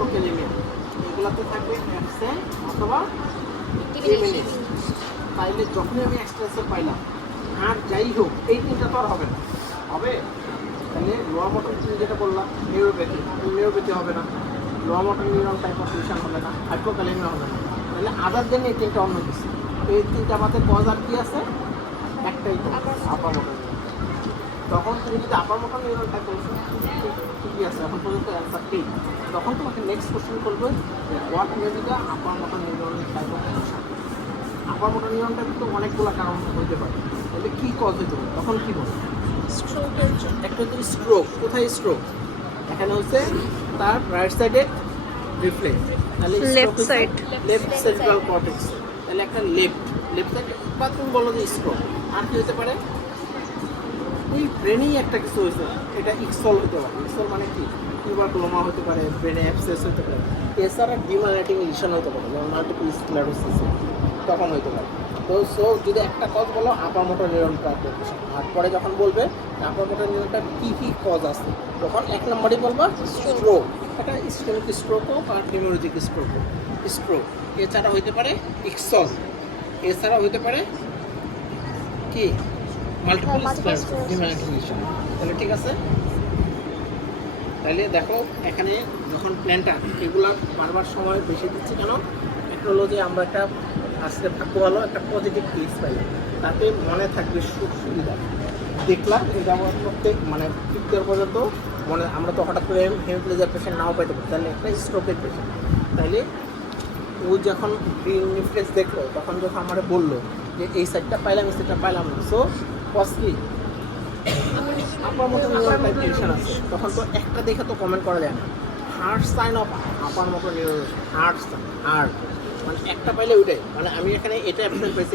Hypokalemia, এগুলোতে থাকবে absent অথবা ইমিনেন্ট। তাইলে যখনই আমি এক্সটেন্সর পাইলাম, আর যাই হোক এই তিনটা তো আর হবে না, হবে? তাহলে লোয়ার মোটর যেটা বললাম নিউরোপ্যাথি হবে না, লোয়ার মোটর নিউরন টাইপোক্লুশন হবে না, হাইপোক্যালেমিয়া হবে না। তাহলে আদার দেন এই তিনটা অন্য কিছু। এই তিনটা আমাদের কজ আর কি আছে? একটাই তো, আপার মোটর নিউরন। তখন তুমি যদি আপার মোটর নিউরন টাইপোক্লুশন ঠিকই আছে, এখন পর্যন্ত অ্যান্সার ঠিক, তখন তোমাকে নেক্সট কোশ্চেন করবে what may be the upper motor neuron টাইপোক্লুশন। আপার মোটর নিউরনটা কিন্তু অনেকগুলো কারণ হতে পারে, তাহলে কী কজ হতে পারে, তখন কী বলবে? স্ট্রোকের জন্য। একটা হচ্ছে স্ট্রোক। কোথায় স্ট্রোক? এখানে হচ্ছে তার রাইট সাইডে রিফ্লেক্স, তাহলে left side, left cerebral cortex, তাহলে একটা লেফট সাইডে বা তুমি বলো যে স্ট্রোক। আর কি হতে পারে? ওই ব্রেনেই একটা কিছু হয়েছে, এটা ইক্সল হতে পারে। ইক্সল মানে কি? টিউবারকুলোমা হতে পারে, ব্রেনে অ্যাবসেস হতে পারে, এছাড়া ডিমাইলেটিং লিশন হতে পারে, যেমন মাল্টিপল স্ক্লেরোসিস, তখন হতে পারে। তো সো যদি একটা কজ বলো আপার মোটর নিউরন টাইপোক্লুশন, আর পরে যখন বলবে আপার মোটর নিউরনটার কী কী কজ আছে, তখন এক নম্বরই বলবা স্ট্রোক। একটা ইসকেমিক স্ট্রোক হোক আর হেমোরেজিক স্ট্রোক হোক, স্ট্রোক। এছাড়া হইতে পারে ইক্সল, এছাড়া হইতে পারে কি মাল্টিপল স্ক্লেরোসিস, ডিমাইলেটিং লিশন। তাহলে ঠিক আছে। তাহলে দেখো এখানে যখন প্ল্যানটা এগুলা বারবার সময় বেশি দিচ্ছি কেন? একটা হলো যে আমরা একটা আজকে ভাগ্য ভালো একটা পজিটিভ কেস পাই, তাতে মনে থাকবে সুখ সুবিধা। দেখলাম এটা আমার প্রত্যেক মানে ফিফথ ইয়ার পর্যন্ত মনে, আমরা তো হঠাৎ করে হেমোপ্লেজার পেশেন্ট নাও পাইতে পারি, তাহলে একটা স্ট্রোকের পেশেন্ট। তাইলে ও যখন গ্রিন রিফ্লেক্স দেখলো, তখন যখন আমার বললো যে এই সাইডটা পাইলাম, এই সাইডটা পাইলাম না, so costly upper motor neuron টাইপোক্লুশন আছে, তখন তো একটা দেখে তো কমেন্ট করা যায় না। Hard sign of upper motor neuron, hard sign, hard মানে একটা পাইলে ওইটাই, মানে আমি এখানে এটা অ্যাবসেন্ট পাইছি,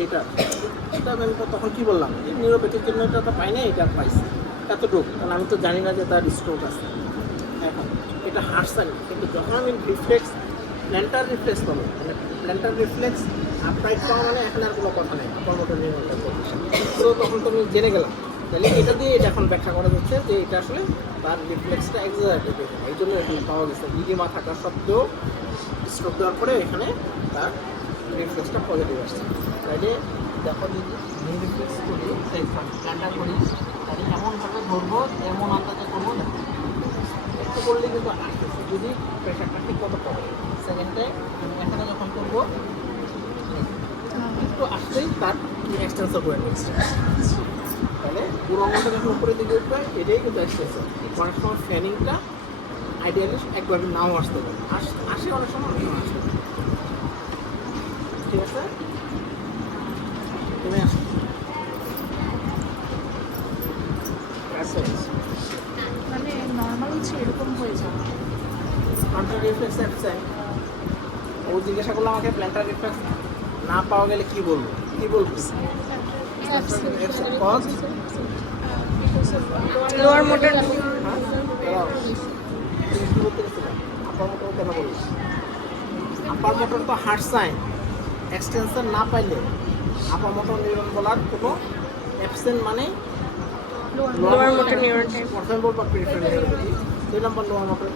এটা আমি তো তখন কী বললাম, যে নিউরোপ্যাথির জন্য এটা তো পাই না, এটা পাইছি এতটুকু, কারণ আমি তো জানি না যে তার স্ট্রোক আছে। এখন এটা হার্ট সাইন, কিন্তু যখন আমি রিফ্লেক্স প্ল্যান্টার রিফ্লেক্স পাবো, মানে প্ল্যান্টার রিফ্লেক্স আপরাইট পাওয়া, মানে এখন আর কোনো কথা নেই আপার মোটর নিউরন টাইপোক্লুশন। তো তখন তো আমি জেনে গেলাম, তাহলে এটা দিয়ে এটা এখন ব্যাখ্যা করা যাচ্ছে যে এটা আসলে তার রিফ্লেক্সটা এক্সাজারেটেড, এই জন্য এখানে পাওয়া গেছে ইডিমা থাকা সত্ত্বেও স্ট্রোক দেওয়ার পরে এখানে তার রিফ্লেক্সটা পজিটিভ আসছে। তাইলে দেখো যদি নিউ রিফ্লেক্স করি, প্ল্যান্টার করি, তাহলে এমনভাবে ধরবো, এমন আন্দাজে করবো, দেখো একটু করলেই কিন্তু আসতেছে, যদি প্রেশারটা ঠিক কত পড়ে সেকেন্ডে এখানে যখন করবো একটু আসলেই তার এক্সটেন্সর করে নিচ্ছে। তাহলে পুরো অঙ্গটা যখন উপরের দিকে উঠবে, এটাই কিন্তু এক্সটেন্সর। অনেক সময় ফ্যানিংটা আইডিয়ালি একবার নাও আসতে পারে, আসে অনেক সময়, অনেক সময় আসতে পারে। ঠিক আছে, তুমি আসো। মানে নর্মাল হচ্ছে এরকম হয়ে যাবে। প্ল্যান্টার রিফ্লেক্স অ্যাবসেন্ট, ও জিজ্ঞাসা করলো আমাকে প্ল্যান্টার রিফ্লেক্স না পাওয়া গেলে কী বলবো, কী বলবো? Cause lower motor upper motor তো হার্ট সাইন, এক্সটেনশন না পাইলে আপার মোটর নিউরন বলার কোনো অ্যাবসেন্ট মানে লোয়ার মোটর নিউরন প্রথমে বলবো পেরিফেরাল নিউরোপ্যাথি, 2 নম্বর লোয়ার মোটর,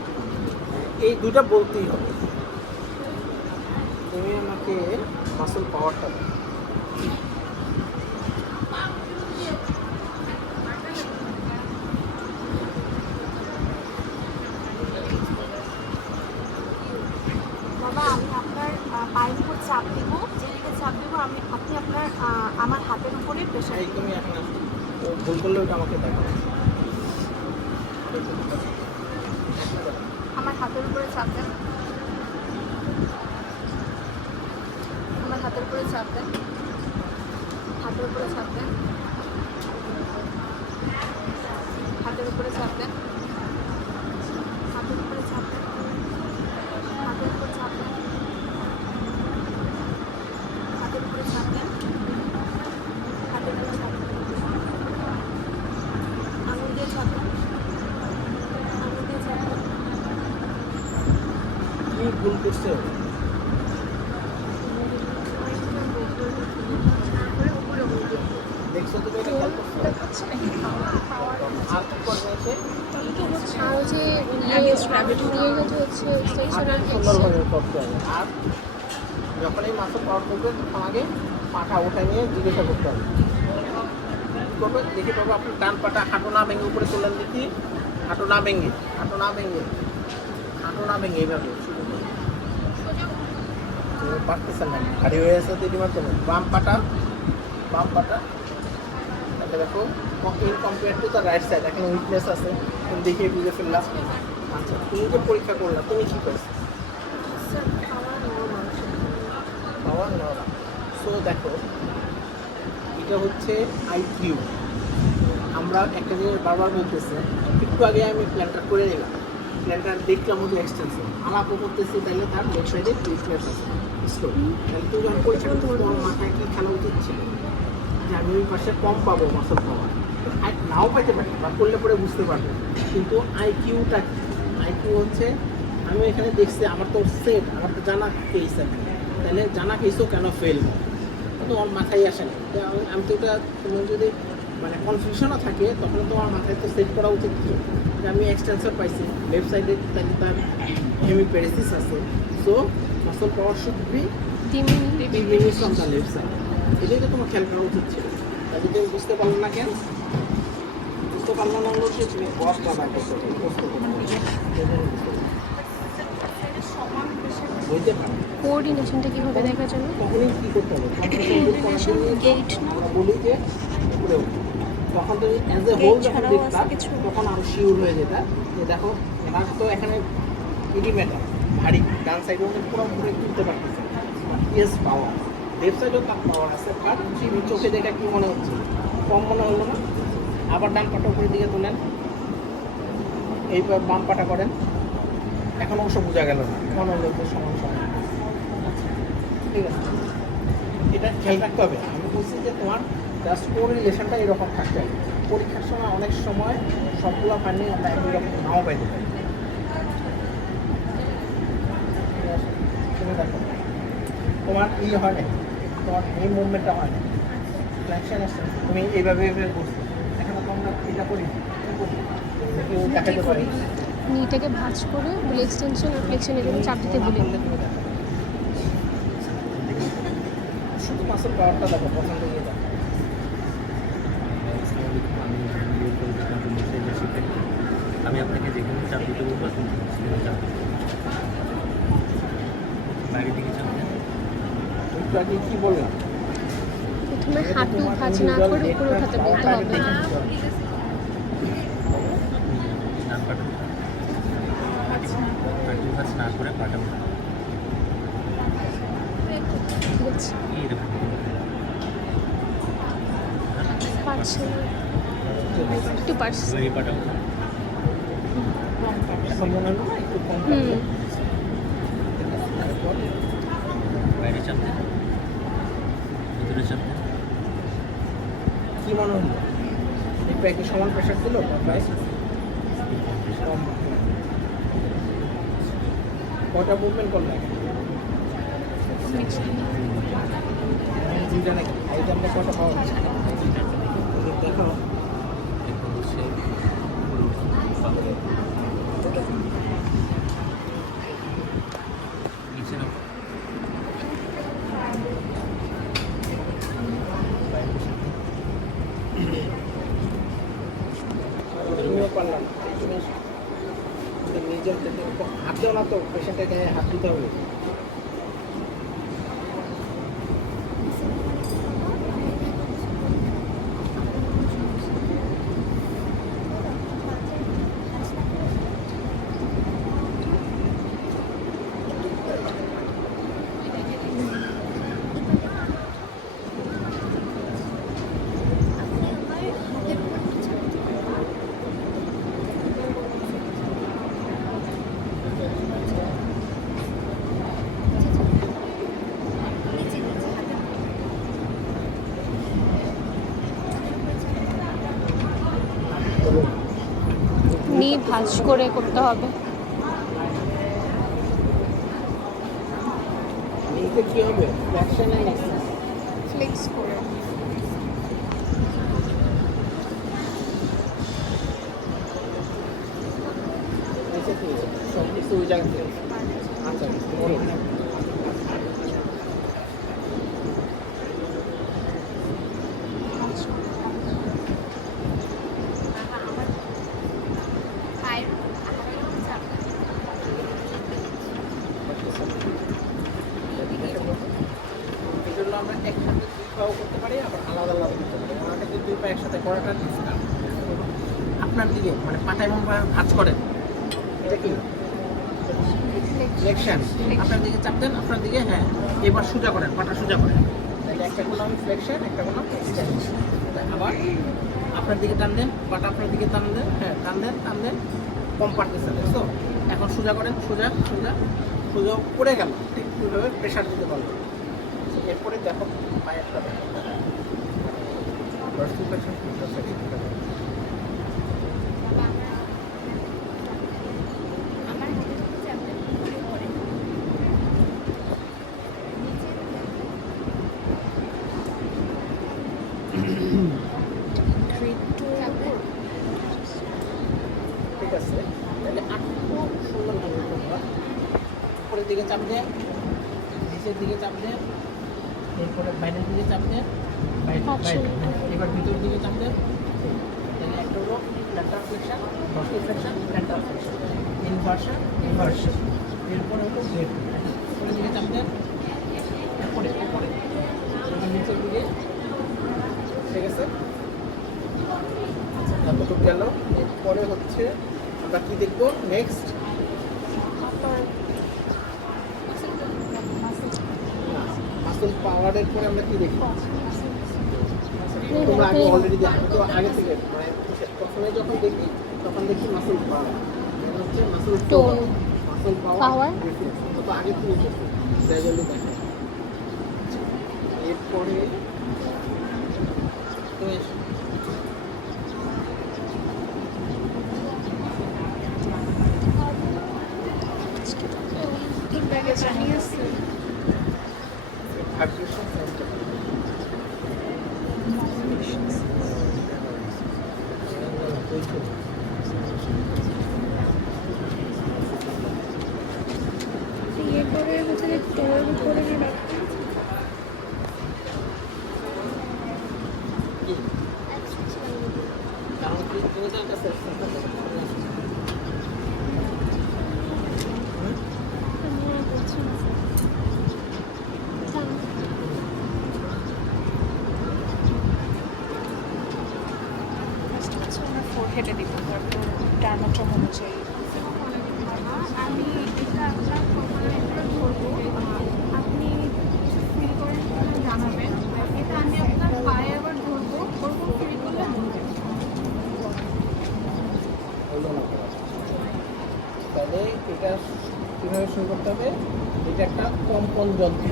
এই দুইটা বলতেই হবে। তুমি আমাকে মাসল পাওয়ারটা দাও। বাবা, আমি আপনার পায়ের উপর চাপ দেবো, যেদিকে চাপ দেবো আপনি আপনার আমার হাতের উপরে প্রেশার এই তুমি এখন আসো, ও ভুল করলে ওটা আমাকে দেখো। আমার হাতের উপরে চাপ দেন, আমার হাতের উপরে চাপ দেন, হাতের উপরে চাপ দেন, হাতের উপরে চাপ দেন, হাতের উপরে চাপ দেন, হাতের উপরে চাপ দেন, হাতের উপরে চাপ দেন, হাতের উপরে চাপ দেন, আঙুল দিয়ে চাপ দেন, আঙুল দিয়ে চাপ দেন। কি ভুল করছে? দেখছো তুমি এটা খেয়াল করছো? দেখাচ্ছে নাকি? আর কি করে নিয়েছে? আর ওই যে Against gravity. ইয়ে যেটা হচ্ছে এক্সটেনশনাল সুন্দরভাবে করতে হবে। আর যখনই মাসল পাওয়ার করবে তখন আগে পাটা ওঠা নিয়ে জিজ্ঞাসা করতে হবে। কি করবে দেখি বাবা আপনি ডান পাটা হাঁটু না ভেঙে উপরে তোলেন দেখি, হাঁটু না ভেঙে, হাঁটু না ভেঙে, হাঁটু না ভেঙে এইভাবে শুরু করুন। পারতেছেন না, ভারী হয়ে আছে দিদিমার তোলেন। বাম পাটা, বাম পাটা এটা দেখো in compare to the right side এখানে উইকনেস আছে, তুমি দেখে বুঝে ফেললাম। আচ্ছা তুমি যে পরীক্ষা করলা তুমি কি করছো? পাওয়ার নরমাল। সো দেখো এটা হচ্ছে আইকিউ। আমরা একটা জিনিস বারবার বলতেছি, একটু আগে আমি প্ল্যানটা করে নিলাম, প্ল্যানটা দেখলাম হচ্ছে এক্সটেনশন আলাপও করতেছি, তাহলে তার লেফট সাইডে উইকনেস আছে স্লো। তাহলে তুমি যখন পরীক্ষা করতে তোমার মাথায় কি খেলা উচিত ছিল যে আমি ওই পাশে কম পাবো মাসল পাওয়ার, নাও পাইতে পারি বা করলে পরে বুঝতে পারবো। কিন্তু আইকিউটা কি? আইকিউ হচ্ছে আমি এখানে দেখছি আমার তো সেট, আমার তো জানা কেস আর কি, তাহলে জানা কেসও কেন ফেল হয় কিন্তু আমার মাথায় আসে না। তো আমি তো এটা তোমার যদি মানে কনফিউশনও থাকে তখন তোমার মাথায় তো সেট করা উচিত কি যে আমি এক্সটেন্সর পাইছি লেফট সাইডে, তাহলে তার হেমিপ্যারেসিস আছে, so muscle power should be diminish on the left side. এটাই তো তোমার খেয়াল করা উচিত ছিল। তাই যদি তুমি বুঝতে পারলো না কেন, বুঝতে পারলো না হলো যে তুমি বসটা বাই করতে হবে, বুঝতে বুঝতে পারো কোঅর্ডিনেশনটা কিভাবে দেখা যাবে? তখনই কী করতে হবে? গেট না আমরা বলি যে উপরে উঠো। তখন তুমি অ্যাজ এ হোল যখন দেখতা তখন আরো শিওর হয়ে যেটা যে দেখো এনার তো এখানে ইডিমেটার ভারী, ডান সাইডে উনি পুরোপুরি তুলতে পারতেছে, ইয়েস পাওয়ার লেফট সাইডেও তার পাওয়ার আছে, বাট চোখে দেখা কি মনে হচ্ছে কম মনে হলো না। আবার ডান পাটা উপরের দিকে তোলেন, এইবার বাম পাটা করেন, এখন অবশ্য বোঝা গেল না, মনে হলো যে সমান সমান। আচ্ছা ঠিক আছে, এটা খেয়াল রাখতে হবে। আমি বলছি যে তোমার জাস্ট কোরিলেশনটা এরকম থাকতে হবে। পরীক্ষার সময় অনেক সময় সবগুলো পানি আমরা একই রকম নাও পাইতে পারি। তুমি দেখো তোমার হয় না, তোমার এই মুভমেন্টটা হয় না, ফ্লেকশন আসছে, তুমি এইভাবে এইভাবে করছো, এখানে তো আমরা এটা করি দেখাতে পারি। নিটাকে ভাঁজ করে বলে এক্সটেনশন আর ফ্লেকশন এরকম চাপ দিতে বলি। শুধু মাসের পাওয়ারটা দেখো পছন্দ হয়ে যাবে। আমি আপনাকে যেখানে চাপ দিতে বলবো সেখানে চাপ বাইরের দিকে চাপ দেন। একটু আগে কি বললাম? প্রথমে হাঁটু ভাঁজ না করে উপরে উঠাতে বলতে হবে। ডান পাটা হাঁটু ভাঁজ না করে পাটা উঠান। ঠিক আছে, এইরকম পারছে না, একটু পারছে। এবার এই পাটা উঠান। এখন মনে হলো না একটু কম হুম, তারপর বাইরে চাপ দেন, ভিতরে চাপ দেন। কি মনে হলো? এই প্যাকে সমান প্রেশার দিল প্রায় কম। কটা মুভমেন্ট করলে দুইটা নাকি এইটা আমরা কটা পাওয়া যাচ্ছে দেখো। এখন হচ্ছে নিচে নাও। তুমিও পারলাম না, এই জন্য নিজের হাত দেওয়া না তো পেশেন্টের গায়ে হাত দিতে হবে। নি ভাঁজ করে করতে হবে। এইটা কি হবে? Flexion and extension. ফ্লেক্স করে জায়গা থেকে? আচ্ছা বলুন। পায়ের হাতের উপর চাপ দেবো। এই জন্য আমরা একসাথে দুই পাও করতে পারি, আবার আলাদা আলাদা করতে পারি। আমরা কিন্তু দুই পা একসাথে করাটা ডিসকাউন্ট। আপনার দিকে মানে পাটা এবং পা ভাঁজ করেন, এটা কি ফ্লেকশন? আপনার দিকে চাপ দেন, আপনার দিকে, হ্যাঁ। এবার সোজা করেন, পাটা সোজা করেন। তাহলে একটা করলাম ফ্লেকশন, একটা করলাম এক্সটেনশন। আবার আপনার দিকে টান দেন, পাটা আপনার দিকে টান দেন, হ্যাঁ টান দেন টান দেন, কম পারতেছেন। তো এখন সোজা করেন, সোজা সোজা সোজা পড়ে গেল, ঠিক ওইভাবে প্রেশার দিতে পারবেন। এরপরে দেখো পায়ে একটা দেখো আমার হাতের উপর চাপ দেবো, উপরে নিচে গ্রেড 2 ঠিক আছে। তাহলে আটটু সুন্দরভাবে তোমরা উপরের দিকে চাপ দেন, নিচের দিকে চাপ দেন, এরপরে বাইরের দিকে চাপ দেন, এবার ভিতরের দিকে চাপ দেন। তাহলে একটা হলো planter flexion, dorsal flexion, planter flexion, inversion, inversion. এরপরে হলো ব্রেড। উপরের দিকে চাপ দেন, উপরে উপরে, এরপর নিচের দিকে। ঠিক আছে, আচ্ছা কতটুকু গেল? এরপরে হচ্ছে আমরা কি দেখবো নেক্সট? মাসল পাওয়ারের পরে আমরা কি দেখবো? তোমরা আগে অলরেডি দেখো তো, আগে থেকে মানে প্রথমে যখন দেখি তখন দেখি মাসল পাওয়ার, হচ্ছে মাসল টোন, মাসল পাওয়ার, তো আগে তুমি দেখো গ্র্যাজুয়ালি দেখো। এরপরে তুমি এই ব্যাগে জানিয়ে আছে ভাইব্রেশন সেন্টার, ইয়ে করে হচ্ছে যে টোর উপরে যে রাখতে কারণ কি তুমি তার কাছে আমি বলছি না স্যার। ফার্স্ট হচ্ছে আমরা ফোরহেডে দিব, তারপর ডার্মাটম অনুযায়ী আমি এটা আপনার কপালের উপরে ধরবো, আপনি কিছু ফিল করেন কিনা জানাবেন। এটা আমি আপনার পায়ে আবার ধরবো, ওরকম ফিল করলে ধরবেন। হলো না। তাহলে এটা কীভাবে শুরু করতে হবে? এটা একটা কম্পন যন্ত্র।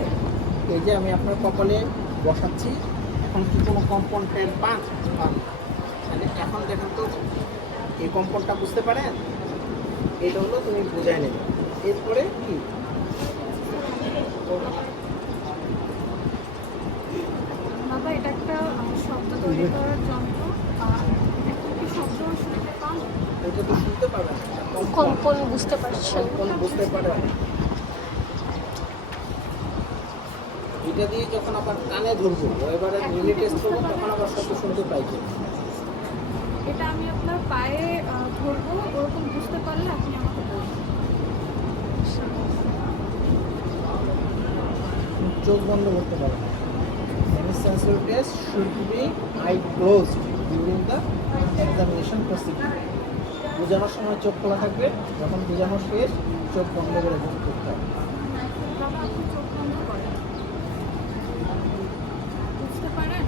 এই যে আমি আপনার কপালে বসাচ্ছি, এখন কি কোনো কম্পন টের পান? পান। তাহলে এখন দেখেন তো এই কম্পনটা বুঝতে পারেন? এটা হলো তুমি বুঝাই নেবে। এরপরে কি বাবা এটা একটা শব্দ তৈরি করার যন্ত্র, এখন কি শব্দ শুনতে পান? ওইটা তো শুনতে পারবেন না, কম্পন বুঝতে পারছেন? কম্পন বুঝতে পারবেন। এটা দিয়ে যখন আবার কানে ধরবো, এবারে মিলি টেস্ট করবো, তখন আবার শব্দ শুনতে পাইছে। এটা আমি আপনার পায়ে ধরবো, ওরকম বুঝতে পারলে আপনি আমাকে বলবেন। চোখ বন্ধ করতে পারবেন। Any sensory test should be eye closed during the examination procedure. বোঝানোর সময় চোখ খোলা থাকবে, যখন বোঝানো শেষ চোখ বন্ধ করে ভোগ করতে হবে। বাবা আপনি চোখ বন্ধ করেন, বুঝতে পারেন?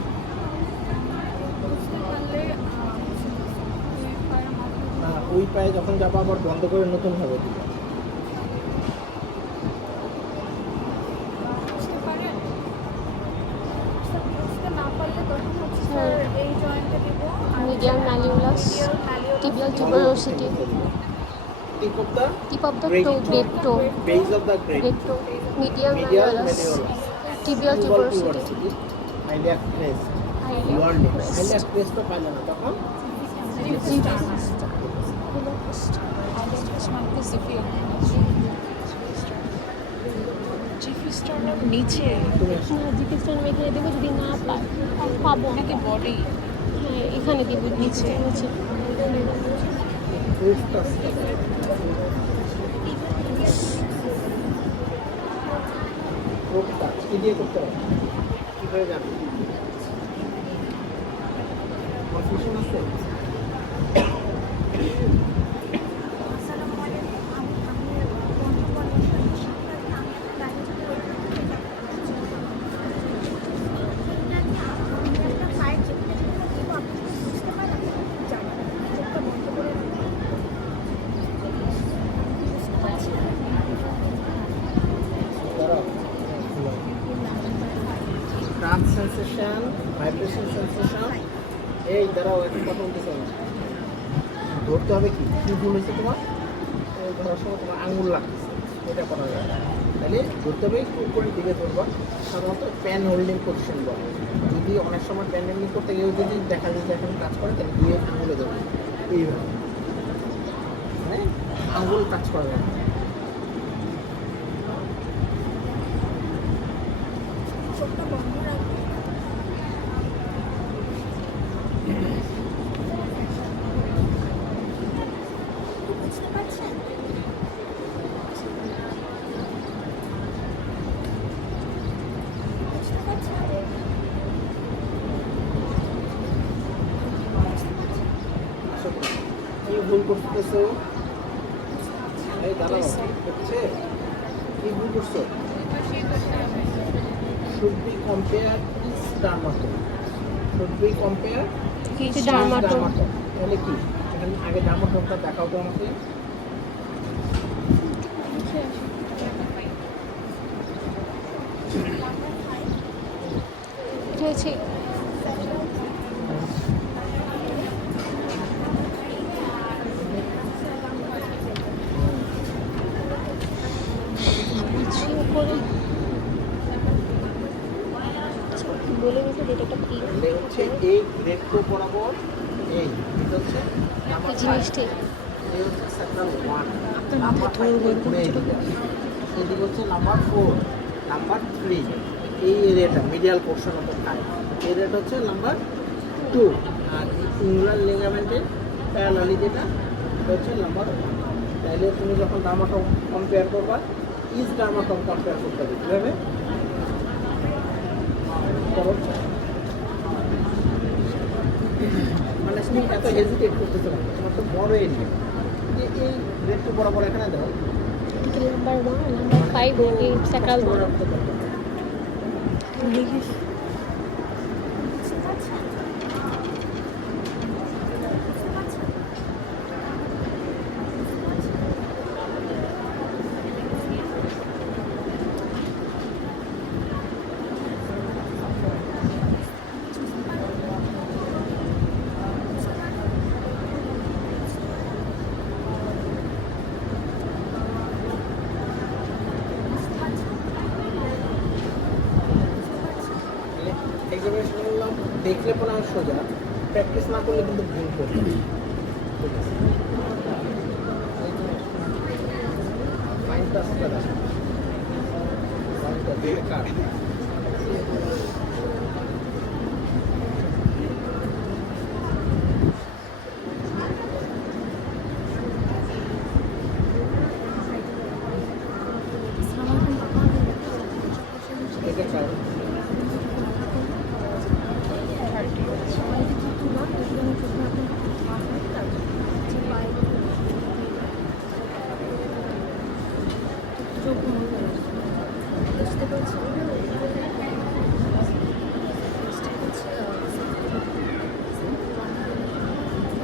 বুঝতে পারলে দুই পায়ের মাথায় না, ওই পায়ে যখন যাবো আবার বন্ধ করে নতুনভাবে দিবে। বুঝতে পারেন? স্যার, বুঝতে না পারলে তখন হচ্ছে স্যার এই জয়েন্টটা দিব, আর Medial malleolus, tibial tuberosity, Tip of the tip of the Great toe, toe. great toe, base of the great great toe, medial medial malleolus, malleolus, tibial tuberosity, iliac crest, lower limb, iliac crest তো পাইলে না তখন Iliac crest might be severe. Sternum নিচে তুমি আসো। GP sternum এখানে দেবো, যদি না পাবো নাকি বডি? হ্যাঁ এখানে দিব, নিচে নিচে। রুফ টাচটা দাও। রুফ টাচ কি দিয়ে করতে হবে? কীভাবে যাবে? কনফিউশন আছে? আসসালামু আলাইকুম। আমি বন্ধু বলার সাথে সাথে আমি একটা বাইরে থেকে আমি একটা ফাইল যেখানে যেখানে দেবো আপনি যদি বুঝতে পারেন আপনি জানেন চোখটা বন্ধ করে রাখবেন। বুঝতে পারছেন? দাঁড়াও। Touch sensation, vibration sensation. এই দাঁড়াও, একটা কথা বলতেছে না। ধরতে হবে কি কি ভুল হয়েছে তোমার? এই ধরার সময় তোমার আঙুল লাগতেছে, এটা করা যায় না। তাহলে ধরতে হবে একটু উপরের দিকে ধরবা, সাধারণত প্যান হোল্ডিং পজিশন বলে। যদি অনেক সময় প্যান হোল্ডিং করতে গিয়েও যদি দেখা যায় যে এখন কাজ করে, তাহলে দিয়ে আঙুলে ধরবে এইভাবে, মানে আঙুল কাজ করা যায় না। চোখটা বন্ধ রাখবেন। বুঝতে পারছেন? বুঝতে পারছেন? আশা করি। কি ভুল করতেছো? এই দাঁড়াও, হচ্ছে কি ভুল করছো? should be compared is dermatome. should be compared কিছু is ডার্মাটোম। dermatome. তাহলে কি এখানে আগে ডার্মাটোমটা দেখাও তো আমাকে। এটা হচ্ছে আচ্ছা, উপরে আচ্ছা, বলে গেছে যে এটা একটা কি তাহলে হচ্ছে এই রেট্রো বরাবর এই এটা হচ্ছে নাম্বার 5, জিনিসটাই এই হচ্ছে সেক্টর 1, আপনার নাম্বার মাথায় 5 ধরবো, ঘুরে এদিকে আসে। এদিকে হচ্ছে নাম্বার 4, নাম্বার 3, এই এরিয়াটা মিডিয়াল পোর্শন অফ দ্য থাই, এই এরিয়াটা হচ্ছে নাম্বার 2, আর ইউরাল লিগামেন্টের প্যারালালি যেটা এটা হচ্ছে নাম্বার 1। তাহলে তুমি যখন ডার্মাটোম কম্পেয়ার করবা, ইজ ডার্মাটোম কম্পেয়ার করতে হবে কীভাবে করো? মানে তুমি এত হেজিটেট করতেছো না, তোমার তো বড় এরিয়া, এই রেট্রো বরাবর এখানে দাও। এটা নাম্বার 1 নাম্বার 5 নাকি স্যাক্রাল বল। বুঝতে পারছেন? বুঝতে পারছেন? এক্সামিনেশন করলাম, দেখলে পরে আর সোজা, প্র্যাকটিস না করলে কিন্তু ভুল করবে। ঠিক আছে, ফাইন টাচটা দেখো, ফাইনটা দিয়ে কাট। এটা কাট। বুঝতে পারছেন?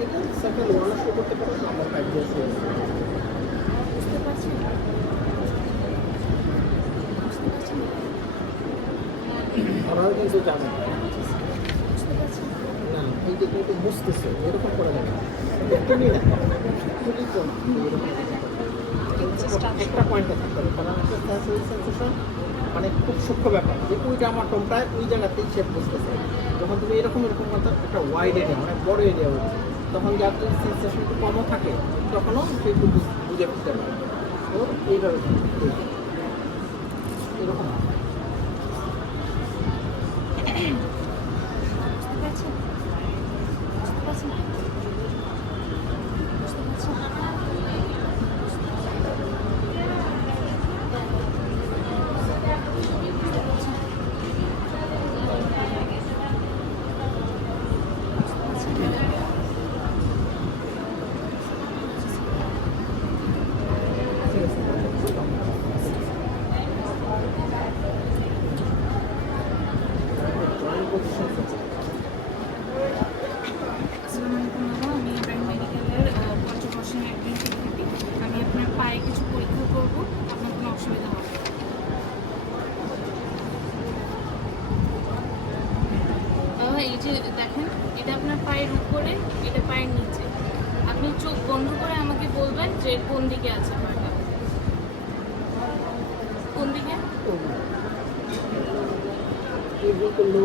এটা সেকেন্ড ওয়ানও শো করতে পারো, নাম্বার 5 দিয়ে শো করতে পারো। বুঝতে পারছেন? বুঝতে পারছেন? ওরাও কিন্তু জানে বুঝতে পারছেন? না, এই যে তুমি তো বুঝতেছো, এরকম করা যাবে না। তুমি না খুবই কম এরকম একটা পয়েন্টে থাকতে হবে, কারণ একটা সেন্সেশন মানে খুব সূক্ষ্ম ব্যাপার, যে ওই ডার্মাটোমটায় ওই জায়গাতেই শেপ বুঝতেছে। যখন তুমি এরকম কথা একটা ওয়াইড এরিয়া মানে বড় এরিয়া হচ্ছে, তখন যার যদি সেন্সেশন একটু কমও থাকে তখনও সে একটু বুঝে ফেলতে পারে। তো এইভাবে এরকম বাবা এই যে দেখেন, এটা আপনার পায়ের উপরে, এটা পায়ের নিচে। আপনি চোখ বন্ধ করে আমাকে বলবেন যে কোন দিকে আছে পাটা, কোন দিকে। এইগুলো করলো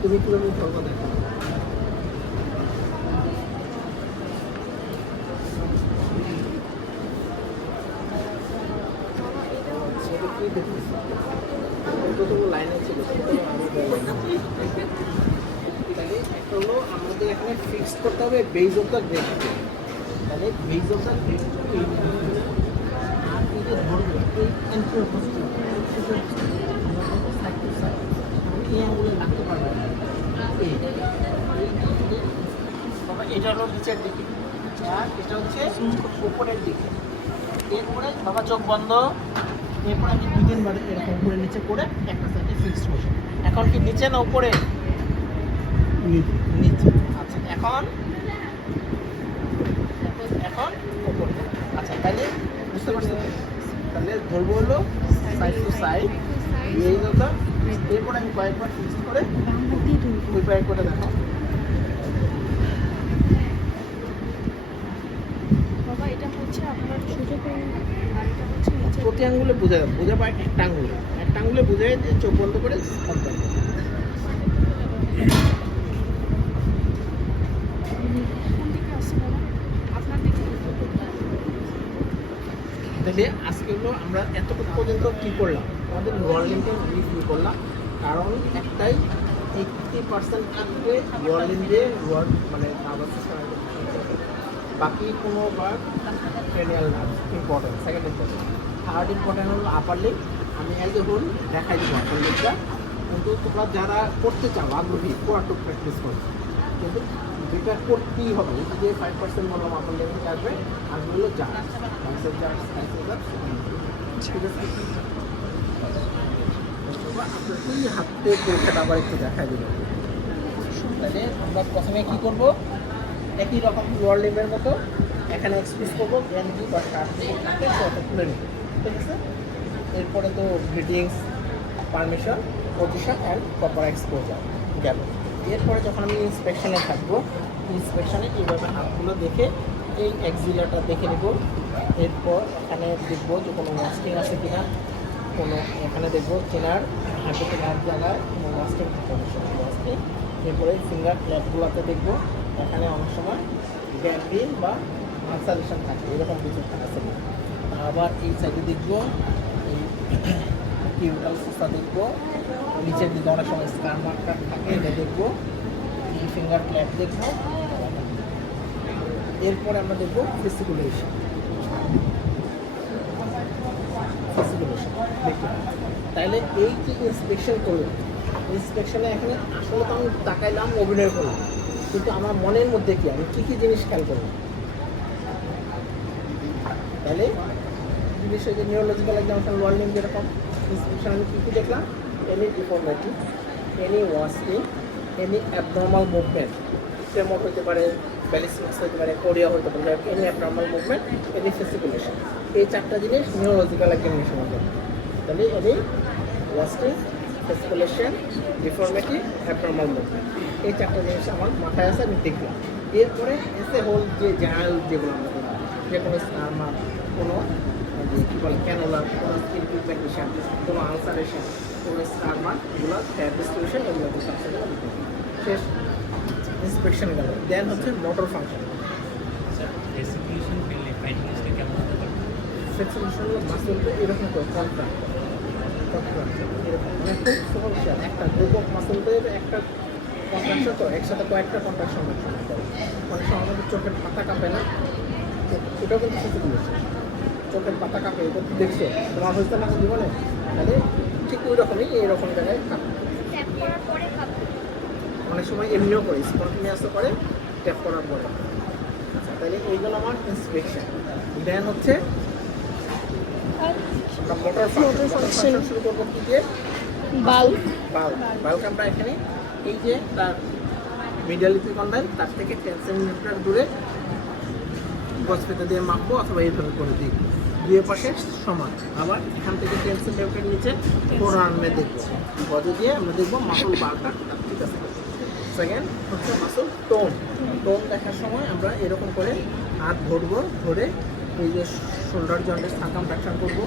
তুমি কিভাবে ধরবা দেখো। সেটা কি দেখতেছি? কতগুলো লাইন আছে তাহলে একটা হলো আমাদের এখানে ফিক্স করতে হবে বেজ অফ দ্য গ্রেড। তাহলে বেজ অফ দ্য গ্রেড আর এই যে ধরবে এই entry positive side to side এই আঙ্গুলে লাগতে পারবে না। এটা হলো নিচের দিকে আর এটা হচ্ছে উপরের দিকে। এরপরে বাবা চোখ বন্ধ, এরপরে আমি 2-3 বার এরকম উপরে নিচে করে একটা সাইডে ফিক্সড করব। এখন কি নিচে না উপরে? নিচে। আচ্ছা এখন উপরে। আচ্ছা তাহলে বুঝতে পারছেন? তাহলে ধরবো হলো সাইড টু সাইড এই কথা। এরপর আমি কয়েকবার ফিক্স করে ওই পায়ে করে দেখো। বাবা এটা হচ্ছে আপনার ছোট পেন আর এটা হচ্ছে নিচে। প্রতি আঙ্গুলে বোঝা পায় একটা আঙ্গুলে বুঝে যে চোখ বন্ধ করে করতে হবে। কোন দিকে আছে বাবা? আপনার দিকে। তাহলে আজকে হলো আমরা এতটুকু পর্যন্ত কী করলাম, আমাদের ওয়ার্লিংকে রিভিউ করলাম। কারণ একটাই 80% থাকবে ওয়ার্লিং দিয়ে মানে নার্ভাস সিস্টেম, বাকি কোনো বার cranial nerve important, second important. Third important হলো আপার লিপ। আমি অ্যাজ এ হোল দেখাই দেবো আপার লিপটা, কিন্তু তোমরা যারা করতে চাও আগ্রহী পুরাটুক প্র্যাকটিস করবে, কিন্তু যেটা করতেই হবে। এই যে 5% বললাম আপার লিপে আসবে, আর হলো জার্স ঠিক আছে। আপনার হাতে পরীক্ষাটা আবার একটু দেখাই দেবো। তাহলে আমরা প্রথমে কী করবো, একই রকম লোয়ার লিপের মতো এখানে এক্সপ্রেস করবো গ্যান্ডি বা কাঠ তুলে নিব, ঠিক আছে। এরপরে তো greetings, permission, position and proper exposure গেল। এরপরে যখন আমি ইন্সপেকশনে থাকবো, ইন্সপেকশনে এইভাবে হাতগুলো দেখে এই এক্সিলাটা দেখে নেব। এরপর এখানে দেখবো যে কোনো ওয়াস্টিং আছে কিনা, কোনো এখানে দেখবো চেনার হাতে চেনার জায়গায় কোনো ওয়াস্টিং থাকে, ওয়াস্টিং। এরপরে ফিঙ্গার ক্ল্যাপগুলোতে দেখবো এখানে অনেক সময় গ্যান্ডিন বা আলসারেশন থাকে, এরকম কিছু আছে। আবার এই সাইডে দেখবো এই কিউটাল সুসা দেখবো, নিচের দিকে অনেক সময় স্কার মার্কার থাকে, এটা দেখবো। এই ফিঙ্গার ক্ল্যাপ দেখবো। এরপরে আমরা দেখবো ফেসিকুলেশন দেখবো। তাহলে এই যে ইন্সপেকশন করলাম, ইন্সপেকশনে এখানে আসলে তো আমি তাকাইলাম, অভিনয় করলাম, কিন্তু আমার মনের মধ্যে কি আমি কী কী জিনিস খেয়াল করলাম। তাহলে বিষয় যে নিউরোলজিক্যাল এক্সামিনেশন ওয়ার্নিং যেরকম ইন্সপেকশন আমি কী কী দেখলাম, any deformity, any wasting, any abnormal movement, tremor হতে পারে, ব্যালিসমাস হতে পারে, কোরিয়া হতে পারে, any abnormal movement, any fasciculation. এই 4টা জিনিস নিউরোলজিক্যাল এক্সামিনেশনের জন্য। তাহলে any wasting, fasciculation, deformity, abnormal movement, এই 4টা জিনিস আমার মাথায় আছে, আমি দেখলাম। এরপরে এসে হোল যে জেনারেল যেগুলো আমরা দেখলাম, যে কোনো স্কারমার, কোনো কী বলে ক্যানোলার, কোনো স্কিন পিগমেন্টেশন, কোনো আলসারেশন, কোনো স্কারমার, এগুলো হেয়ার ডিস্ট্রিবিউশন, এগুলো ডিসকাশনগুলো দিতে হবে। শেষ ইন্সপেকশন গেল। দেন হচ্ছে মোটর ফাংশন। রেসিপিউশন পেলে ফাইটিংসটা কেমন হতে পারে? সেক্সুলেশন হলো মাসেলটা এরকম করে কন্ট্রাক্ট এরকম, মানে খুব সমস্যা। একটা গ্রুপ অফ মাসেলটা একটা কন্ট্রাকশন, তো একসাথে কয়েকটা কন্ট্রাকশন করে অনেক সময় আমাদের চোখের পাতা কাঁপে না, এটাও কিন্তু সেক্সুলেশন। চোখের পাতা কাঁপে, এটা দেখছো তোমার হয়েছে না জীবনে, তাহলে ঠিক ওই রকমই এইরকম জায়গায় কাঁপে। অনেক সময় এমনিও করে, স্পন্টেনিয়াসও করে, ট্যাপ করার পরে। আচ্ছা তাহলে এইগুলো আমার ইন্সপেকশন। দেন হচ্ছে আমরা মোটর ফাংশন শুরু করবো কি দিয়ে, বাল্ব। বাল্ব আমরা এখানে এই যে তার মিডিয়াল ইপিকন্ডাইল তার থেকে 10 সেন্টিমিটার দূরে গজ পেতে দিয়ে মাপবো অথবা এইভাবে করে দিই, দুই পাশে সমান। আবার এখান থেকে 10 সেন্টিমিটার নিচে ফোর আর্মে দেখবো, গজে দিয়ে আমরা দেখবো মাসল বারটা ঠিক আছে। সেকেন্ড হচ্ছে মাসল টোন। টোন দেখার সময় আমরা এরকম করে হাত ধরবো, ধরে এই যে শোল্ডার জয়েন্টের সার্কামফ্লেকশন করবো,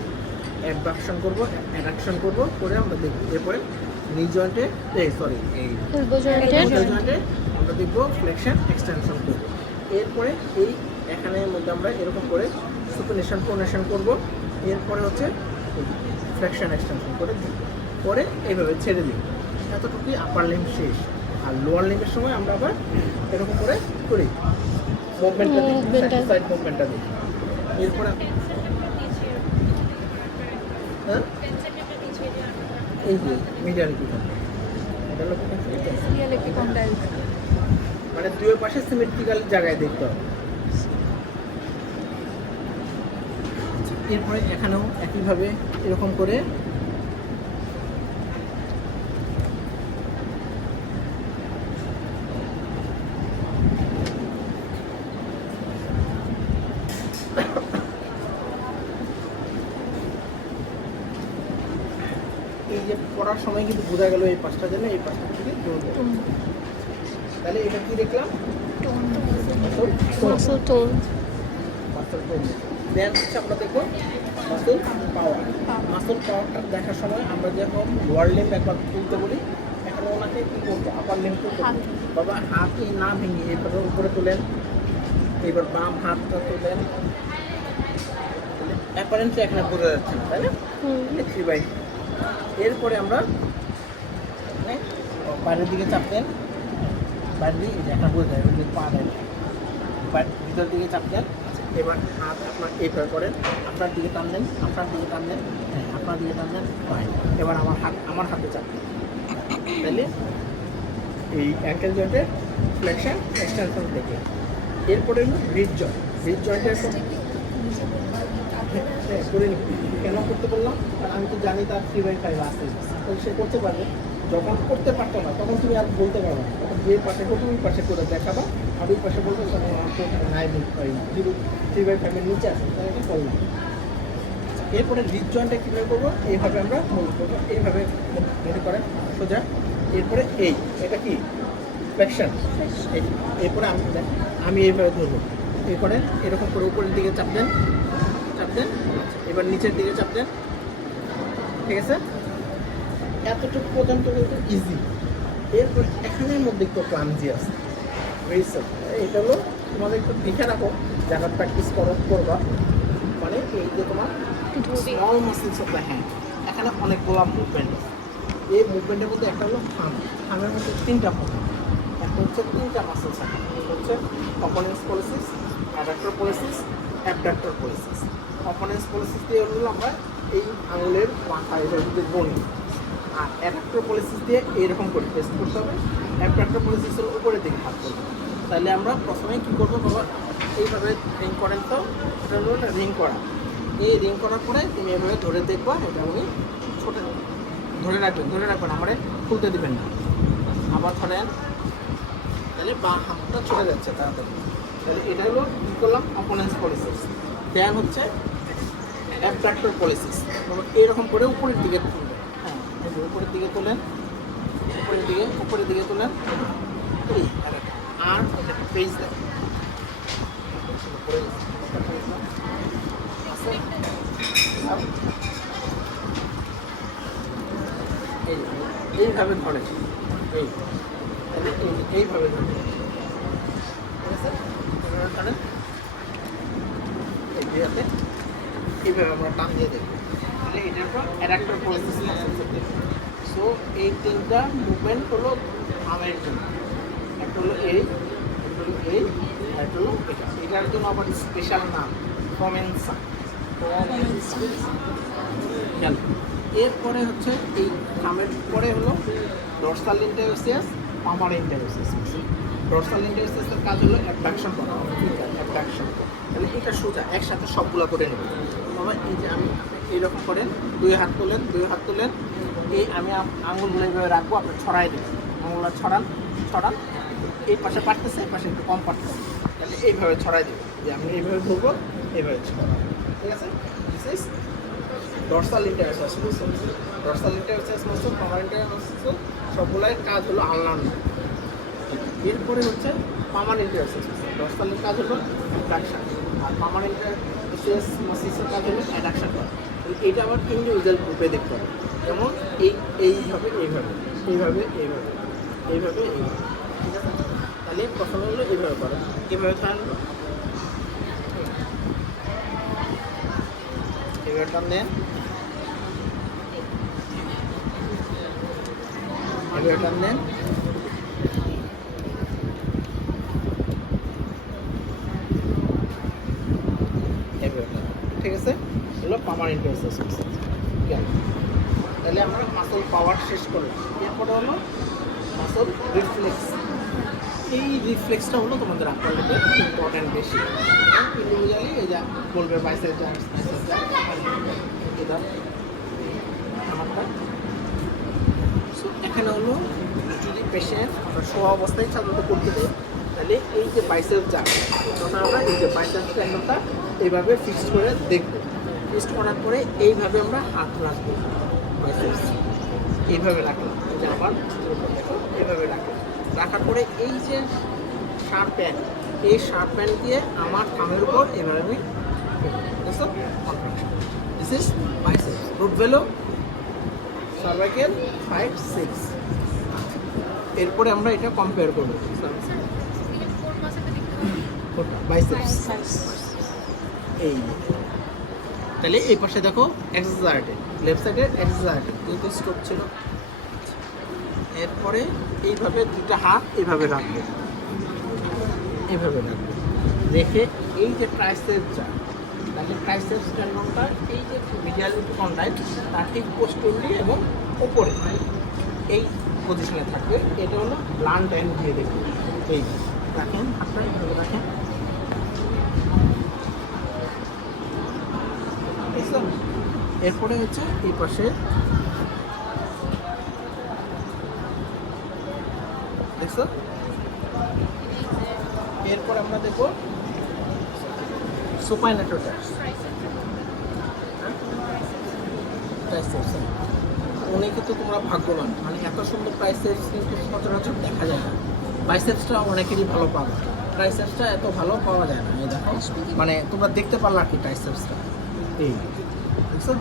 অ্যাবডাকশন করবো, অ্যাডাকশন করবো, করে আমরা দেখবো। এরপরে নি জয়েন্টে এই এলবো জয়েন্টে জয়েন্টে আমরা দেখবো ফ্লেকশন এক্সটেনশন করবো। এরপরে এই এখানের মধ্যে আমরা এরকম করে সুপিনেশন প্রোনেশন করবো। এরপরে হচ্ছে ফ্লেকশন এক্সটেনশন করে দিই, পরে এইভাবে ছেড়ে দিই। এতটুকুই আপার লিম্ব শেষ। আর লোয়ার লিম্বের সময় আমরা আবার এরকম করে করি, মুভমেন্টটা দিই, সাইড মুভমেন্টটা দিই। এরপরে হ্যাঁ এই যে মিডিয়াল ইপিকন্ডাইল, এটা হলো সিরিয়াল এপিকন্ডাইল। মানে দুই পাশে সিমেট্রিক্যাল জায়গায় দেখতে হবে। এরপরে এখানেও একইভাবে এরকম করে এই যে পড়ার সময় কিন্তু বোঝা গেল এই পাঁচটা জন্য এই পাঁচটা থেকে ধরবো। তাহলে এটা কি দেখলাম? Muscle tone. Muscle tone. Then হচ্ছে আমরা দেখবো মাসল পাওয়ার। মাসল পাওয়ারটা দেখার সময় আমরা যখন লোয়ার লিম্ব একবার তুলতে বলি, এখন ওনাকে কী করবো? আপার লিম্ব তুলতে বলি। বাবা হাতই না ভেঙে এভাবে উপরে তোলেন, এবার বাম হাতটা তোলেন। অ্যাপারেন্টলি এখানে বোঝা যাচ্ছে না, তাই না? 3/3। এরপরে আমরা মানে বাইরের দিকে চাপ দেন, বাইরের দিকে একটা বোঝা যায় ওই যে পা দেন, ভিতর দিকে চাপ দেন। এবার হাত আপনার এইভাবে করেন, আপনার দিকে টান দেন, আপনার দিকে টান দেন, হ্যাঁ আপনার দিকে টান দেন, হয়। এবার আমার হাতে চাপ দেন, তাহলে এই অ্যাঙ্কেল জয়েন্টের ফ্লেকশন এক্সটেনশন থেকে। এরপরে হলো রিজ জয়েন্ট। রিজ জয়েন্টের করে নিই। কেন করতে বললাম? কারণ আমি তো জানি তার 3/5 আছে, তো সে করতে পারবে। যখন করতে পারতো না তখন তুমি আর বলতে পারবে না, তখন যে পাশে করবে ওই পাশে করে দেখাবা, আর ওই পাশে বলবে নাই 3/5 এর নিচে আছে, তাই এটা করলাম। এরপরে রিজ জয়েন্টটা কীভাবে করবো? এইভাবে আমরা মুভ করবো, এইভাবে মনে করেন সোজা। এরপরে এটা কি ফ্লেকশন। এরপরে আমি এইভাবে ধরবো, এরপরে এরকম করে উপরের দিকে চাপ দেন, এবার নিচের দিকে চাপ দেন, ঠিক আছে? এতটুকু পর্যন্ত কিন্তু ইজি। এরপর এখানের মধ্যে একটু ক্লামজি আছে, এটা হলো তোমাদের একটু দেখে রাখো যারা প্র্যাকটিস করবা। মানে এই যে তোমার small muscles of the hand, এখানে অনেকগুলো মুভমেন্ট আছে। এই মুভমেন্টের মধ্যে একটা হলো থামের মধ্যে 3টা মুভমেন্ট, একটা হচ্ছে 3টা মাসেলস আছে, হচ্ছে opponens pollicis, adductor pollicis, abductor pollicis. Opponens pollicis দিয়ে হলো আমরা এই আঙুলের মাথা এটার মধ্যে গণি, আর অ্যাডাক্টর পলিসিস দিয়ে এইরকম করে টেস্ট করতে হবে। অ্যাবডাক্টর পলিসিসের উপরের দিকে হাত করবো। তাহলে আমরা প্রথমে কী করবো বাবা? এইভাবে রিং করেন, তো এটা হলো রিং করা। এই রিং করার পরে তুমি এভাবে ধরে দেখবা, এটা উনি ছোটো ধরে রাখবেন, আমারে খুলতে দেবেন না। আবার ধরেন, তাহলে বা হাতটা ছুটে যাচ্ছে তাড়াতাড়ি। তাহলে এটা হলো কী করলাম? অপোনেন্স পলিসিস। দেন হচ্ছে অ্যাবডাক্টর পলিসিস। এইরকম করে উপরের দিকে তুলবেন, হ্যাঁ উপরের দিকে তোলেন, উপরের দিকে তোলেন, এই আর পেজ দেন। এইভাবে ধরে, এইভাবে ধরে, ঠিক আছে? ধরেন এইভাবে আমরা টান দিয়ে দেখবো, তাহলে এটার পর অ্যাডাক্টর পলিসিস মাসেলস দেখবো। সো এই 3টা মুভমেন্ট হলো আমের জন্য। একটা হলো এই, একটা হলো এই, আর একটা হলো এটা। এটার জন্য আবার স্পেশাল নাম কমেন্সা। এরপরে হচ্ছে এই নামের পরে হলো ডর্সাল ইন্টারওসিয়াস, পামার ইন্টারওসিয়াস। ডর্সাল ইন্টারওসিয়াসের কাজ হলো অ্যাবডাকশন করা, অ্যাবডাকশন। তাহলে এটা সোজা একসাথে সবগুলো করে নেব। বাবা এই যে আমি এইরকম করেন, 2 হাত তোলেন, এই আমি আঙুলগুলো এইভাবে রাখবো, আপনি ছড়াই দেবেন, আঙুলটা ছড়ান, এই পাশে পারতেছে, এই পাশে একটু কম পারতেছে, তাহলে এইভাবে ছড়াই দেবে, যে আমি এইভাবে ধরবো, এইভাবে ছড়াবো। ঠিক আছে, this is dorsal interosseous muscle. Dorsal interosseous muscle, palmar interosseous muscle, সবগুলোর কাজ হলো আনলাম। এরপরে হচ্ছে পামার ইন্টারসাস মাসল। ডরসালের কাজ হলো অ্যাডাকশন, আর পামার ইন্টারসাস মাসলের কাজ হলো অ্যাডাকশন করা। এইটা আবার ইন্ডিভিজুয়াল গ্রুপে দেখতে হবে, যেমন এইভাবে এইভাবে এইভাবে এইভাবে এইভাবে এইভাবে। ঠিক আছে, তাহলে প্রথম হলো এইভাবে করো, এইভাবে টানলো, এইভাবে টান দেন, এইভাবে টান দেন, এইভাবে টান। ঠিক আছে, হলো পামার ইন্টারসাস মাসল। তাহলে আমরা মাসল পাওয়ার শেষ করলাম। এরপরে হলো মাসল রিফ্লেক্স। এই রিফ্লেক্সটা হলো তোমাদের আপনাদের ইম্পর্টেন্ট বেশি। ইন্ডিভিজুয়ালি এই যা বলবে বাইসেপ যা এটা আমারটা। সো এখানে হলো যদি পেশেন্ট আমরা শোয়া অবস্থায় সাধারণত করতে দেয়, তাহলে এই যে বাইসেপ যা তখন আমরা এই যে বাইসেপ ট্যান্ডনটা এইভাবে ফিক্সড করে দেখবো। ফিক্সড করার পরে এইভাবে আমরা হাত রাখবো, বাইসেপস এইভাবে রাখলাম, এই যে আবার এইভাবে রাখলাম। রাখার পরে এই যে শার্প প্যান, এই শার্প প্যান দিয়ে আমার থামের উপর এভাবে আমি contraction. This is biceps. Root value, cervical, 5, 6। এরপরে আমরা এটা কম্পেয়ার করবো বাইসেপস। এই তাহলে এই পাশে দেখো এক্সারসাইটেড, লেফট সাইডের এক্সারসাইটেড, যেহেতু স্ট্রোক ছিল। এরপরে এইভাবে দুটা হাত এইভাবে রাখবে, এইভাবে রাখবে, রেখে এই যে ট্রাইসেপস যা, তাহলে ট্রাইসেপস টেন্ডনটা এই যে মিডিয়াল কন্ডাইট তার ঠিক পোস্টেরলি এবং ওপরে এই পজিশনে থাকবে। এটা হলো ব্লান্ট এন্ড দিয়ে দেখবে। এই রাখেন হাতটা এইভাবে রাখেন, এরপরে হচ্ছে এই পাশে দেখছো। এরপর আমরা দেখবো সুপাইনেটর ট্রাইসেপস। অনেকে তো তোমরা ভাগ্যবান, মানে এত সুন্দর ট্রাইসেপস কিন্তু সচরাচর দেখা যায় না। বাইসেপসটা অনেকেরই ভালো পাওয়া, ট্রাইসেপসটা এত ভালো পাওয়া যায় না। এই দেখো, মানে তোমরা দেখতে পারলা কি ট্রাইসেপসটা, এই দেখছো,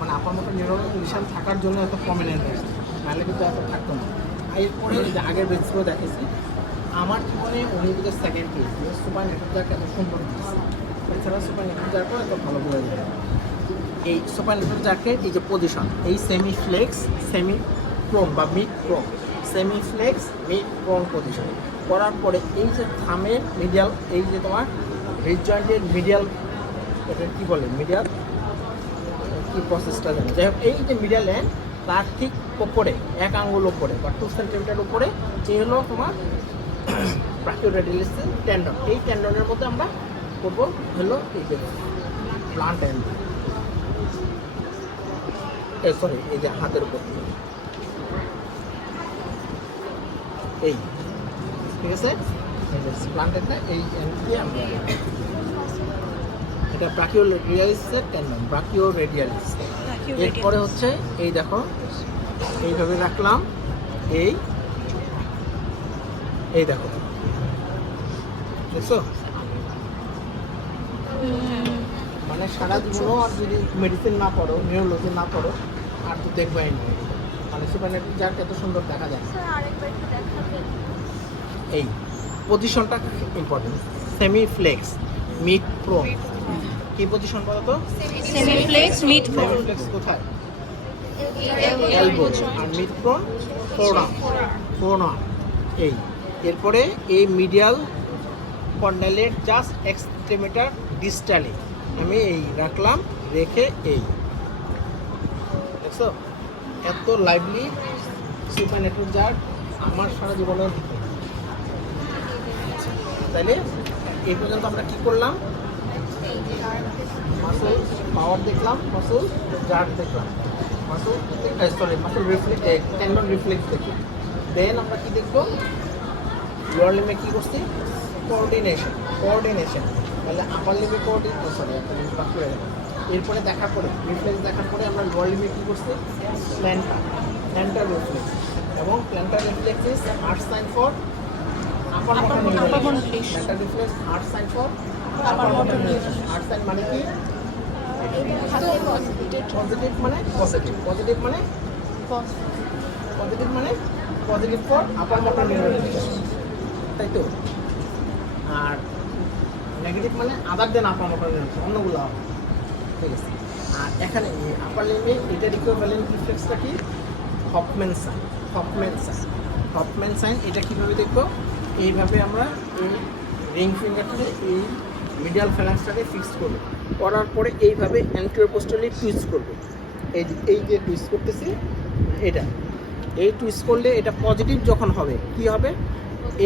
মানে আপনার মতো নিউরোনিশন থাকার জন্য এত প্রমিনেন্ট হয়েছে, নাহলে কিন্তু এত থাকতো না। এরপরে যে আগের বেঞ্চগুলো দেখেছি, আমার জীবনে উনি কিন্তু সেকেন্ড কেস সুপার নেটওয়ার্কটা এত সুন্দর হয়েছে। এছাড়া সুপার নেটওয়ার্কটা এত ভালো বোঝা যায়। এই সুপার নেটওয়ার্কের এই যে পজিশন, এই সেমি ফ্লেক্স, সেমি প্রোন বা mid prone, semi flex mid prone position করার পরে এই যে থামের মিডিয়াল, এই যে তোমার রিজ জয়েন্টের মিডিয়াল, এটা কী বলে মিডিয়াল কি প্রসেসটা জানি, যাই হোক এই যে মিডিয়াল এন্ড তার ঠিক ওপরে 1 আঙ্গুল ওপরে বা 2 সেন্টিমিটার উপরে এই হলো তোমার ব্রাকিওরেডিয়ালিস টেন্ডন। এই টেন্ডনের মধ্যে আমরা করবো হলো এই যে প্লান্ট এন্ড, সরি এই যে হাতের উপর এই, ঠিক আছে, এই যে প্লান্ট এন্ডটা এই এন্ড দিয়ে আমরা, এটা ব্রাকিওরেডিয়ালিসের টেন্ডন, ব্রাকিওরেডিয়ালিস। এরপরে হচ্ছে এই দেখো এইভাবে রাখলাম, এই এই দেখো দেখছো, মানে সারা জীবনও আর যদি মেডিসিন না পড়ো, নিউরোলজি না পড়ো, আর তো দেখবাই না, মানে সুপারনেটওয়ার্ক যার এত সুন্দর দেখা যায়। এই পজিশনটা important, semi flex mid prone. কি পজিশন বলো তো? Semi flex, mid prone. Flex কোথায়? এলবো। আর মিড প্রোন ফোরআর্ম। এই এরপরে এই মিডিয়াল কর্নেলের জাস্ট এক্সট্রিমিটার ডিস্টালে আমি এই রাখলাম, রেখে এই দেখছো এত লাইভলি সুপার নেটওয়ার্ক যার আমার সারা জীবনে। তাইলে এই পর্যন্ত আমরা কি করলাম? মাসল পাওয়ার দেখলাম, মাসল জার্ক দেখলাম, মাসল রিফ্লেক্স, টেন্ডন রিফ্লেক্স দেখলাম। দেন আমরা কি দেখবো, লোয়ার লিম্বে কি করছি, কোঅর্ডিনেশন। তাহলে আপার লিম্বে সরি একটা জিনিস বাদ করে গেলাম। এরপরে দেখার পরে রিফ্লেক্স দেখার পরে আমরা লোয়ার লিম্বে কি করছি, প্ল্যান্টার রিফ্লেক্স, এবং plantar reflex is hard sign for upper motor neuron. Plantar reflex hard sign for upper motor neuron. Hard sign মানে কি, পজিটিভ মানে পজিটিভ মানে positive for upper motor neuron, তাই তো। আর নেগেটিভ মানে আদার দেন আপার মোটর নিউরন, অন্যগুলো হবে, ঠিক আছে। আর এখানে আপার লিম্বে এটার ইকুইভ্যালেন্ট রিফ্লেক্সটা কি, হফম্যান সাইন। এটা কীভাবে দেখবো, এইভাবে আমরা এই রিং ফিঙ্গারটাকে এই মিডিয়াল ফ্যালান্সটাকে ফিক্স করবো, করার পরে এইভাবে অ্যান্টিরিয়র পোস্টারলি টুইস্ট করবো। এই যে টুইস্ট করতেছি, এই টুইস্ট করলে এটা পজিটিভ যখন হবে কি হবে,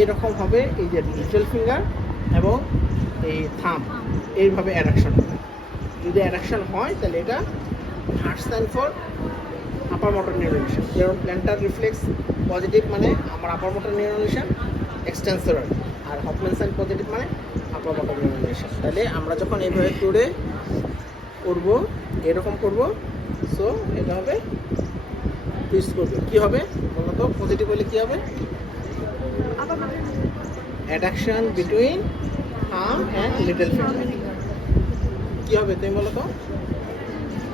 এরকম হবে, এই যে লিটল ফিঙ্গার এবং এই থাম এইভাবে অ্যাডাকশন হবে। যদি অ্যাডাকশন হয় তাহলে এটা art sign for upper motor neuron lesion. যেমন প্ল্যান্টার রিফ্লেক্স পজিটিভ মানে আমার আপার মোটর নিউরোনেশন এক্সটেন্সর, আর হফম্যান সাইন পজিটিভ মানে আপার মোটর নিউরোনেশন। তাহলে আমরা যখন এইভাবে করে করবো, এরকম করবো, সো এটা হবে টুইস্ট করবে, কী হবে মূলত পজিটিভ হলে কী হবে, অ্যাডাকশন বিটুইন থাম অ্যান্ড লিটল ফিঙ্গার। কী হবে তুমি বলো তো,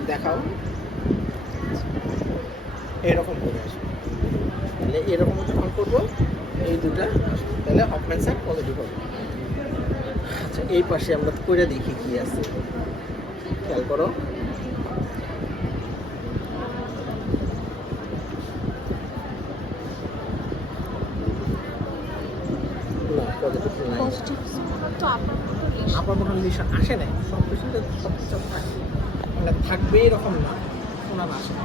দেখাও, এরকম করে আসবে। তাহলে এরকম যখন করবো এই দুটা আসবে, তাহলে হফম্যান সাইন পজিটিভ হবে। আচ্ছা, এই পাশে আমরা করে দেখি কি আছে, খেয়াল করো। আপার মোটর নিউরন আসে নাই, সব কিছুতে সব কিছু থাকে, মানে থাকবে এরকম না, শোনান আসে না,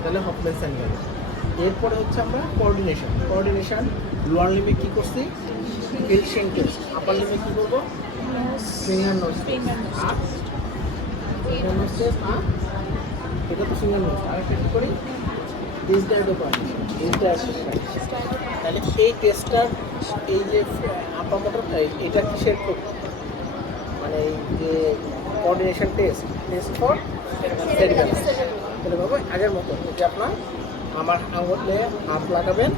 তাহলে হফম্যান সাইন গেল। এরপরে হচ্ছে আমরা কোঅর্ডিনেশন। লোয়ার লিম্বে কী করছি, কিলশেন টেস্ট। আপার লিম্বে কী করবো, ফিঙ্গার নোজ টেস্ট। আর ফিঙ্গার নোজ টেস্ট, আর এটা তো ফিঙ্গার নোজ। আর একটা কী করি, ডিসডাইডো কোঅর্ডিনেশন, তাহলে এই টেস্টটার এই যে আপার মোটর এটা কিসের মানে এই যে কোঅর্ডিনেশন টেস্ট ফর সেরিব্রাম। তাহলে বাবু আগের মতো যে আপনার আমার আঙুলে হাত লাগাবেন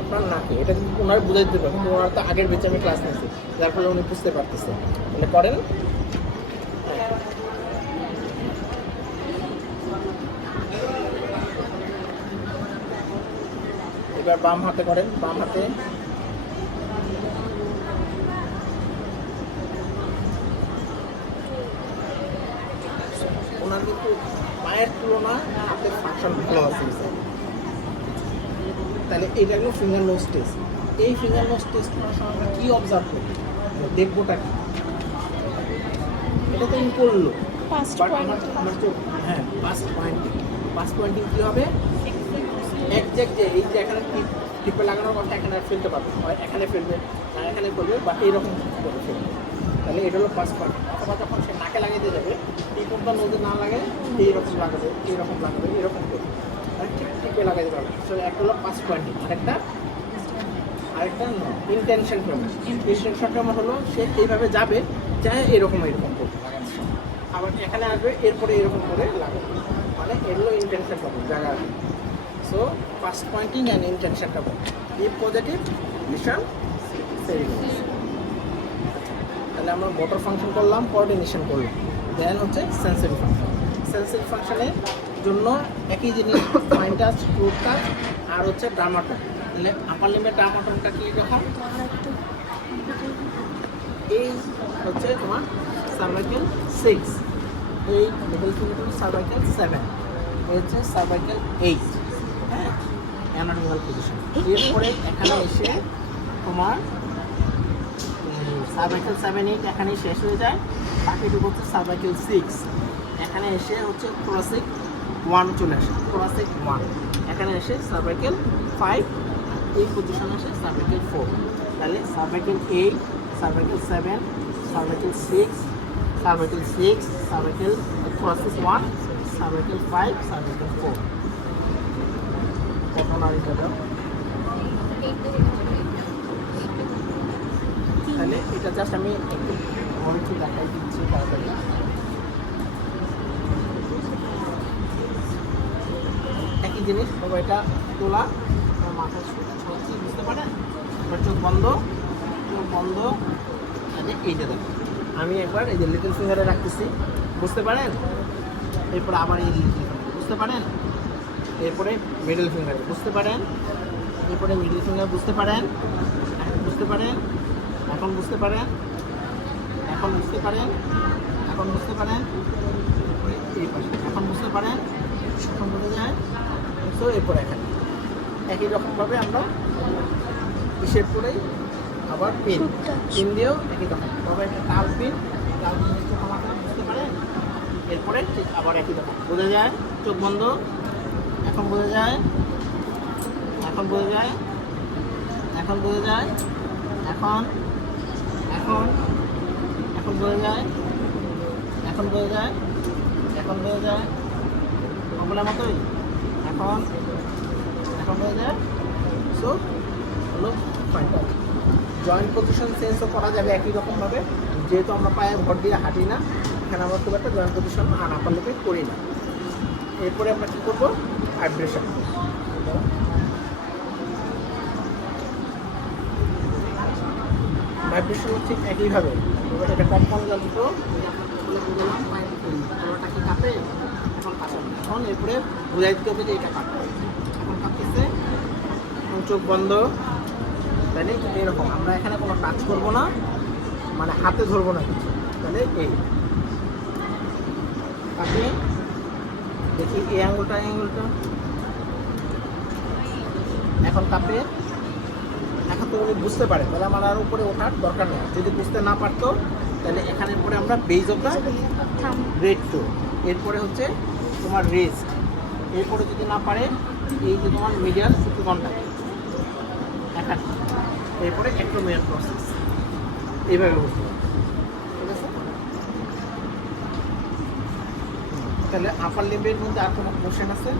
আপনার নাকে, এটা কিন্তু ওনার বুঝাই দিতে পারবেন, ওনার তো আগের বেঁচে আমি ক্লাস নিয়েছি, যার ফলে উনি বুঝতে পারতেছে। মানে করেন, এবার বাম হাতে করেন, বাম হাতে ওনার কিন্তু পায়ের তুলনায় হাতের ফাংশন ভালো আছে। তাহলে এইটা হলো ফিঙ্গার নোজ টেস্ট। এই ফিঙ্গার নোজ টেস্ট করার সময় আমরা কী অবজার্ভ করি, দেখবোটা কি, এটা তো আমি করলো, বাট আমার তো হ্যাঁ পাস পয়েন্টিং কী হবে, একজ্যাক্ট যে এই যে এখানে টিপে লাগানোর কথা এখানে ফেলতে পারবে, হয় এখানে ফেলবে না এখানে করবে, বা এইরকম করে ফেলবে। তাহলে এটা হলো পাস পয়েন্ট। অথবা যখন সে নাকে লাগিয়ে যাবে, এই কোনটা নদী না লাগে এইরকম লাগাবে, এরকম করবে, আর ঠিক টিপে লাগাইতে পারবে। সো একটা হলো পাস পয়েন্টিং, আরেকটা ইন্টেনশন ক্রমে। ইন্টেনশন ক্রমে হলো সে এইভাবে যাবে, চায় এরকম করবে, আবার এখানে আসবে, এরপরে এরকম করে লাগাবে, মানে এগুলো ইন্টেনশন ক্রমে জায়গা আসবে। So first pointing and intention ক্রমে, এই পজিটিভ মিশন সেরিব্রাম। তাহলে আমরা মোটর ফাংশন করলাম, কোঅর্ডিনেশন করলাম, দেন হচ্ছে সেন্সরি ফাংশন। সেন্সরি ফাংশনের জন্য একই জিনিস, ফাইন টাচ, ক্রুড টাচ, আর হচ্ছে ড্রামাটন। তাহলে আপার লিম্বের ড্রামাটনটা কি, যখন এই হচ্ছে তোমার সার্ভাইকেল 6, এই মিডল ফিঙ্গার সার্ভাইকেল 7, এই হচ্ছে সার্ভাইকেল 8, হ্যাঁ, অ্যানাটোমিক্যাল পজিশন। এরপরে এখানে এসে তোমার সার্ভাইকেল 7, 8 এখানেই শেষ হয়ে যায়, বাকিটুকু হচ্ছে সার্ভাইকেল 6, এখানে এসে হচ্ছে থোরাসিক 1 চলে আসে, থোরাসিক 1, এখানে এসে সার্ভাইকেল 5, এই পজিশনে আসে সার্ভাইকেল 4। তাহলে cervical 8, cervical 7, cervical 6, cervical thoracic 1, cervical 5, cervical 4। কত না এটা তাহলে এটা জাস্ট আমি একটু একটু দেখাই দিচ্ছি তাড়াতাড়ি। একই জিনিস তবে এটা তোলা মাথা ছড়াচ্ছি, বুঝতে পারেন? এবার চোখ বন্ধ, এইটা দেখো আমি একবার এই যে লিটল ফিঙ্গারে রাখতেছি, বুঝতে পারেন? এরপরে আবার এই লিটল ফিঙ্গার, বুঝতে পারেন? এরপরে মিডল ফিঙ্গারে, বুঝতে পারেন? এরপরে মিডল ফিঙ্গার, বুঝতে পারেন? বুঝতে পারেন? এখন বুঝতে পারেন? এখন বুঝতে পারেন? এখন বুঝতে পারেন? এই পাশে এখন বুঝতে পারেন? এখন বোঝা যায়? তো এরপরে এখানে একই রকমভাবে আমরা হিসেব করেই আবার পিন দিয়েও একই রকম তবে একটা তাল পিন বুঝতে পারেন? এরপরে ঠিক আবার একই রকম বোঝা যায়। চোখ বন্ধ, এখন বোঝা যায়, এখন বোঝা যায়, এখন বোঝা যায়, এখন এখন এখন বোঝা যায়, এখন বোঝা যায়, এখন বোঝা যায়, ওগুলোর মতোই এখন এখন বোঝা যায়। সো হলো পয়েন্ট। জয়েন্ট পজিশন চেঞ্জও করা যাবে একই রকমভাবে, যেহেতু আমরা পায়ে ভর দিয়ে হাঁটি না, এখানে আমরা খুব একটা জয়েন্ট পজিশন আপার লিপে করি না। এরপরে আমরা কী করবো? ভাইব্রেশন। ভাইব্রেশন ঠিক একইভাবে এটা কম্পাউন্ড যন্ত্র বললাম পায়েরটা কি কাঁপে, এখন কাঁপে না। এখন এরপরে বোঝাই দিতে হবে যে এটা কাঁপে, এখন কাঁপতেছে, এখন চোখ বন্ধ, তাহলে এরকম আমরা এখানে কোনো টাচ করবো না, মানে হাতে ধরবো না কিছু, তাহলে এই কাঁপে। দেখি এই আঙুলটা এখন কাঁপে। এখন তো উনি বুঝতে পারে, তাহলে আমার আর উপরে ওঠার দরকার নেই। যদি বুঝতে না পারতো তাহলে এখানের পরে আমরা base of the red two, এরপরে হচ্ছে তোমার রেস্ট, এরপরে যদি না পারে এই যে তোমার মিডিয়াল ঘন্টা এখানে, এরপরে অ্যাক্রোমিয়ার প্রসেস এইভাবে বুঝতে পারবে। ঠিক আছে? তাহলে আপার লিম্বের মধ্যে আর কোনো কোশ্চেন আছে?